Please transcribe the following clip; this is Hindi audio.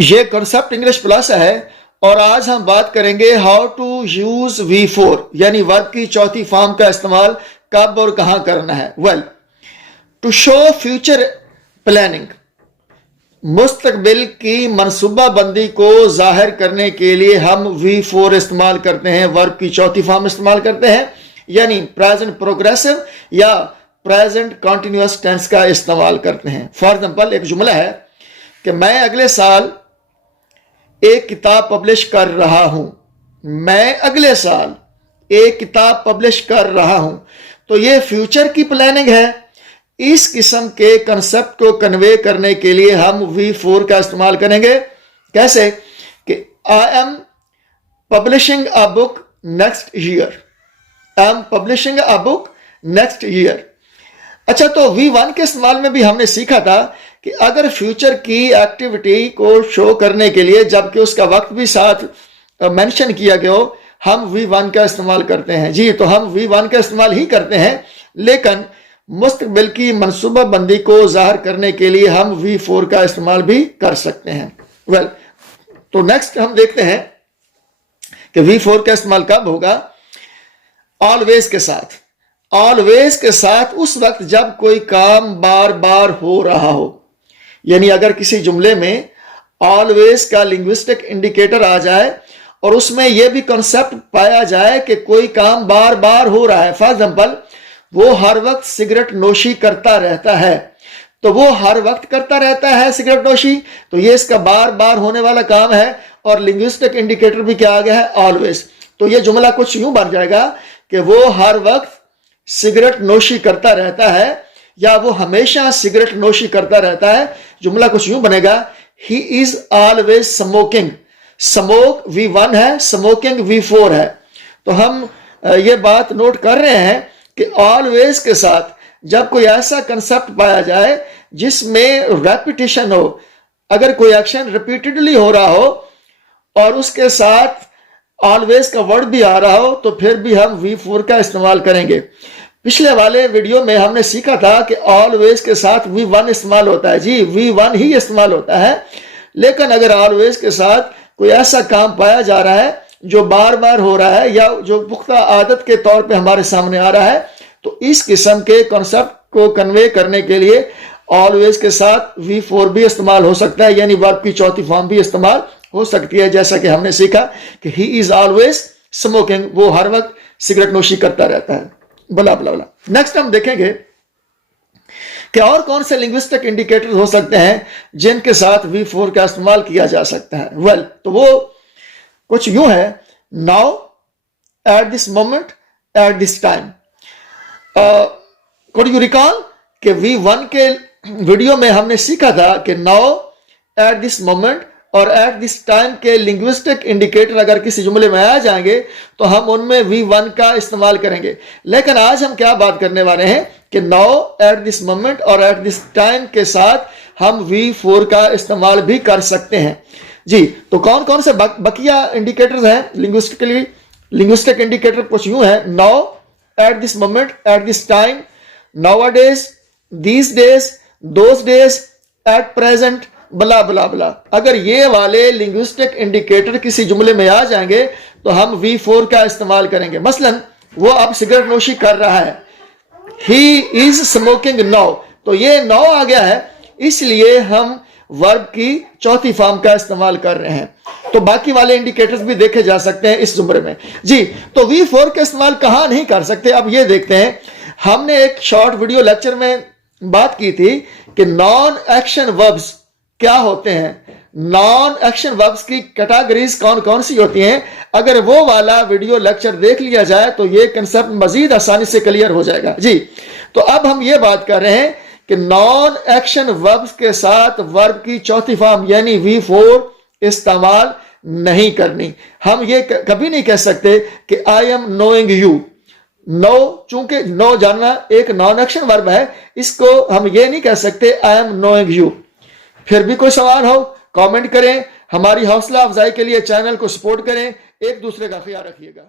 ये कॉन्सेप्ट इंग्लिश प्लस है और आज हम बात करेंगे हाउ टू यूज V4 यानी वर्ब की चौथी फॉर्म का इस्तेमाल कब और कहां करना है। Well, to show future planning, मुस्तकबिल की मनसूबाबंदी को जाहिर करने के लिए हम V4 इस्तेमाल करते हैं, वर्ब की चौथी फॉर्म इस्तेमाल करते हैं, यानी प्रेजेंट प्रोग्रेसिव या प्रेजेंट कॉन्टिन्यूअस टेंस का इस्तेमाल करते हैं। फॉर एग्जांपल, एक जुमला है कि मैं अगले साल एक किताब पब्लिश कर रहा हूं। मैं अगले साल एक किताब पब्लिश कर रहा हूं, तो यह फ्यूचर की प्लानिंग है। इस किस्म के कंसेप्ट को कन्वे करने के लिए हम V4 का इस्तेमाल करेंगे। कैसे कि I M publishing a book next year, I am publishing a book next year. अच्छा, तो V1 के इस्तेमाल में भी हमने सीखा था कि अगर फ्यूचर की एक्टिविटी को शो करने के लिए, जबकि उसका वक्त भी साथ मेंशन किया गया हो, हम V1 का इस्तेमाल करते हैं। जी, तो हम V1 का इस्तेमाल ही करते हैं, लेकिन मुस्तकबिल की मनसूबाबंदी को जाहिर करने के लिए हम V4 का इस्तेमाल भी कर सकते हैं। वेल, तो नेक्स्ट हम देखते हैं कि V4 का इस्तेमाल कब होगा। ऑलवेज के साथ, ऑलवेज के साथ उस वक्त जब कोई काम बार बार हो रहा हो, यानी अगर किसी जुमले में ऑलवेज का लिंग्विस्टिक इंडिकेटर आ जाए और उसमें यह भी कॉन्सेप्ट पाया जाए कि कोई काम बार बार हो रहा है। फॉर एग्जांपल, वो हर वक्त सिगरेट नोशी करता रहता है, तो वो हर वक्त करता रहता है सिगरेट नोशी, तो ये इसका बार बार होने वाला काम है और लिंग्विस्टिक इंडिकेटर भी क्या आ गया है, ऑलवेज। तो ये जुमला कुछ यूं बन जाएगा कि वो हर वक्त सिगरेट नोशी करता रहता है या वो हमेशा सिगरेट नोशी करता रहता है। जुमला कुछ यूं बनेगा, he is always smoking. Smoke V1 है, स्मोकिंग V4 है। तो हम ये बात नोट कर रहे हैं कि ऑलवेज के साथ जब कोई ऐसा कंसेप्ट पाया जाए जिसमें रेपिटेशन हो, अगर कोई एक्शन रिपीटेडली हो रहा हो और उसके साथ ऑलवेज का वर्ड भी आ रहा हो, तो फिर भी हम V4 का इस्तेमाल करेंगे। पिछले वाले वीडियो में हमने सीखा था कि ऑलवेज के साथ V1 इस्तेमाल होता है। जी, V1 ही इस्तेमाल होता है, लेकिन अगर ऑलवेज के साथ कोई ऐसा काम पाया जा रहा है जो बार बार हो रहा है या जो पुख्ता आदत के तौर पे हमारे सामने आ रहा है, तो इस किस्म के कॉन्सेप्ट को कन्वे करने के लिए ऑलवेज के साथ V4 भी इस्तेमाल हो सकता है, यानी वर्ब की चौथी फॉर्म भी इस्तेमाल हो सकती है। जैसा कि हमने सीखा कि ही इज ऑलवेज स्मोकिंग, वो हर वक्त सिगरेट नोशी करता रहता है, बला बला बला। नेक्स्ट हम देखेंगे कि और कौन से लिंग्विस्टिक इंडिकेटर्स हो सकते हैं जिनके साथ V4 का इस्तेमाल किया जा सकता है। वेल, तो वो कुछ यूं है, now, at this moment, at this time. Could you recall कि V1 के वीडियो में हमने सीखा था कि नाउ, एट दिस मोमेंट और एट दिस टाइम के लिंग्विस्टिक इंडिकेटर अगर किसी जुमले में आ जाएंगे तो हम उनमें V1 का इस्तेमाल करेंगे। लेकिन आज हम क्या बात करने वाले हैं कि नाउ, एट दिस मोमेंट और एट दिस टाइम के साथ हम V4 का इस्तेमाल भी कर सकते हैं। जी, तो कौन कौन से बकिया इंडिकेटर्स हैं लिंग्विस्टिकली? लिंग्विस्टिक इंडिकेटर कुछ यूं है, now, at this moment, at this time, nowadays, these days, those days, at present, blah blah बला। अगर ये वाले लिंग्विस्टिक इंडिकेटर किसी जुमले में आ जाएंगे तो हम V4 का इस्तेमाल करेंगे। मसलन, वो अब सिगरेट नोशी कर रहा है, ही इज स्मोकिंग नाउ, तो ये नाउ आ गया है, इसलिए हम वर्ब की चौथी फॉर्म का इस्तेमाल कर रहे हैं। तो बाकी वाले इंडिकेटर्स भी देखे जा सकते हैं इस जुमले में। जी, तो V4 का इस्तेमाल कहां नहीं कर सकते, अब ये देखते हैं। हमने एक शॉर्ट वीडियो लेक्चर में बात की थी कि नॉन एक्शन वर्ब्स क्या होते हैं, नॉन एक्शन वर्ब्स की कैटेगरीज कौन कौन सी होती हैं। अगर वो वाला वीडियो लेक्चर देख लिया जाए तो ये कंसेप्ट मजीद आसानी से क्लियर हो जाएगा। जी, तो अब हम ये बात कर रहे हैं कि नॉन एक्शन वर्ब्स के साथ वर्ब की चौथी फॉर्म यानी V4 इस्तेमाल नहीं करनी। हम ये कभी नहीं कह सकते कि I am knowing you. No, चूंकि नो जानना एक नॉन एक्शन वर्ब है, इसको हम ये नहीं कह सकते आई एम नोइंग यू। फिर भी कोई सवाल हो कमेंट करें, हमारी हौसला अफजाई के लिए चैनल को सपोर्ट करें। एक दूसरे का ख्याल रखिएगा।